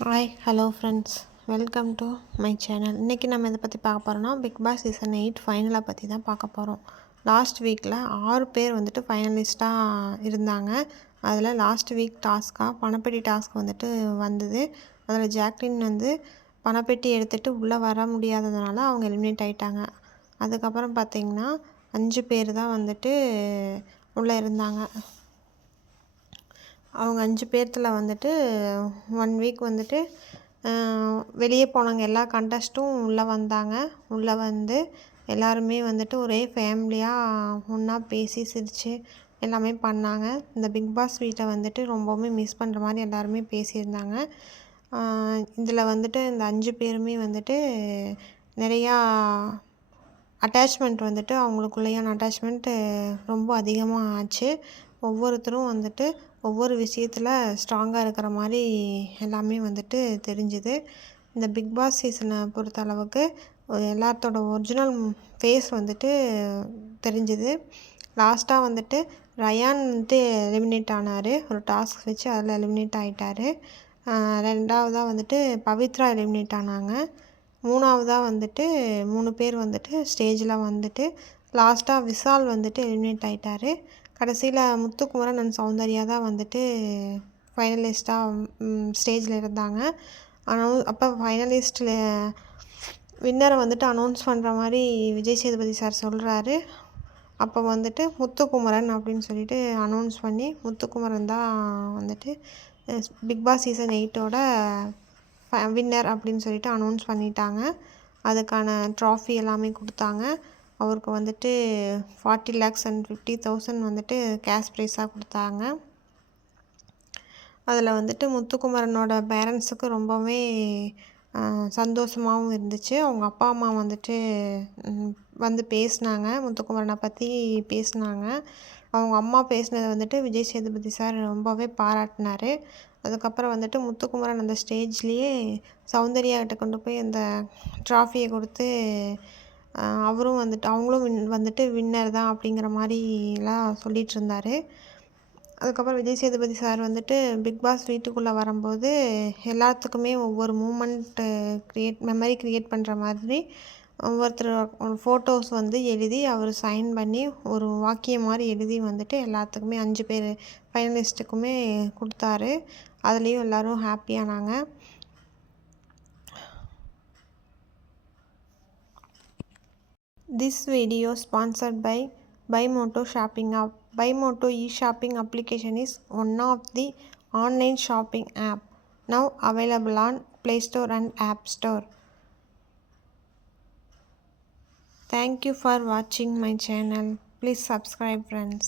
Hi hello friends, welcome to my channel. இன்றைக்கி நம்ம இதை பற்றி பார்க்க போகிறோம்னா பிக் பாஸ் சீசன் 8 ஃபைனலை பற்றி தான் பார்க்க போகிறோம். லாஸ்ட் வீக்கில் 6 பேர் ஃபைனலிஸ்ட்டாக இருந்தாங்க. அதில் லாஸ்ட் வீக் பணப்பெட்டி டாஸ்க் வந்தது. அதில் ஜாக்லின் பணப்பெட்டி எடுத்துகிட்டு உள்ளே வர முடியாததுனால அவங்க எலிமினேட் ஆகிட்டாங்க. அதுக்கப்புறம் பார்த்திங்கன்னா 5 பேர் தான் உள்ளே இருந்தாங்க. அவங்க 5 பேர்த்தில் 1 வீக் வெளியே போனாங்க. எல்லா கண்டஸ்ட்டும் உள்ளே வந்தாங்க. உள்ளே எல்லாருமே ஒரே ஃபேமிலியாக ஒன்றா பேசி சிரித்து எல்லாமே பண்ணாங்க. இந்த பிக் பாஸ் வீட்டை ரொம்பவுமே மிஸ் பண்ணுற மாதிரி எல்லாருமே பேசியிருந்தாங்க. இதில் இந்த 5 பேருமே நிறையா அட்டாச்மெண்ட் அவங்களுக்குள்ளேயான அட்டாச்மெண்ட்டு ரொம்ப அதிகமாக ஆச்சு. ஒவ்வொருத்தரும் ஒவ்வொரு விஷயத்தில் ஸ்ட்ராங்காக இருக்கிற மாதிரி எல்லாமே தெரிஞ்சுது. இந்த பிக் பாஸ் சீசனை பொறுத்த அளவுக்கு எல்லாத்தோட ஒரிஜினல் ஃபேஸ் தெரிஞ்சுது. லாஸ்ட்டாக ரயான் எலிமினேட் ஆனார். ஒரு டாஸ்க் வச்சு அதில் எலிமினேட் ஆகிட்டார். ரெண்டாவதாக பவித்ரா எலிமினேட் ஆனாங்க. மூணாவதாக 3 பேர் ஸ்டேஜில் லாஸ்ட்டாக விஷால் எலிமினேட் ஆகிட்டார். கடைசியில் முத்துக்குமரன் அண்ட் சௌந்தர்யா தான் ஃபைனலிஸ்ட்டாக ஸ்டேஜில் இருந்தாங்க. ஆனால் அப்போ ஃபைனலிஸ்ட்டில் வின்னரை அனௌன்ஸ் பண்ணுற மாதிரி விஜய் சேதுபதி சார் சொல்கிறாரு. அப்போ முத்துக்குமரன் அப்படின்னு சொல்லிட்டு அனௌன்ஸ் பண்ணி முத்துக்குமரன் தான் பிக் பாஸ் சீசன் 8ஓட வின்னர் அப்படின்னு சொல்லிட்டு அனௌன்ஸ் பண்ணிட்டாங்க. அதுக்கான ட்ராஃபி எல்லாமே கொடுத்தாங்க. அவருக்கு 40 lakhs and 50,000 கேஷ் ப்ரைஸாக கொடுத்தாங்க. அதில் முத்துக்குமரனோட பேரண்ட்ஸுக்கு ரொம்பவே சந்தோஷமாகவும் இருந்துச்சு. அவங்க அப்பா அம்மா பேசினாங்க, முத்துக்குமரனை பற்றி பேசினாங்க. அவங்க அம்மா பேசினதை விஜய் சேதுபதி சார் ரொம்பவே பாராட்டினார். அதுக்கப்புறம் முத்துக்குமரன் அந்த ஸ்டேஜ்லேயே சௌந்தர்யா கிட்ட கொண்டு போய் அந்த ட்ராஃபியை கொடுத்து அவரும் அவங்களும் வின்னர் தான் அப்படிங்கிற மாதிரிலாம் சொல்லிகிட்டு இருந்தார். அதுக்கப்புறம் Vijay Sethupathi sir Bigg Boss வீட்டுக்குள்ளே வரும்போது எல்லாத்துக்குமே ஒவ்வொரு மூமெண்ட் மெமரி க்ரியேட் பண்ணுற மாதிரி ஒவ்வொருத்தர் ஃபோட்டோஸ் எழுதி அவர் சைன் பண்ணி ஒரு வாக்கியம் மாதிரி எழுதி எல்லாத்துக்குமே 5 பேர் ஃபைனலிஸ்ட்டுக்குமே கொடுத்தாரு. அதுலேயும் எல்லோரும் ஹாப்பியானாங்க. This video sponsored by BuyMoto Shopping app. BuyMoto e-shopping application is one of the online shopping app now available on Play Store and App Store. Thank you for watching my channel. Please subscribe, friends.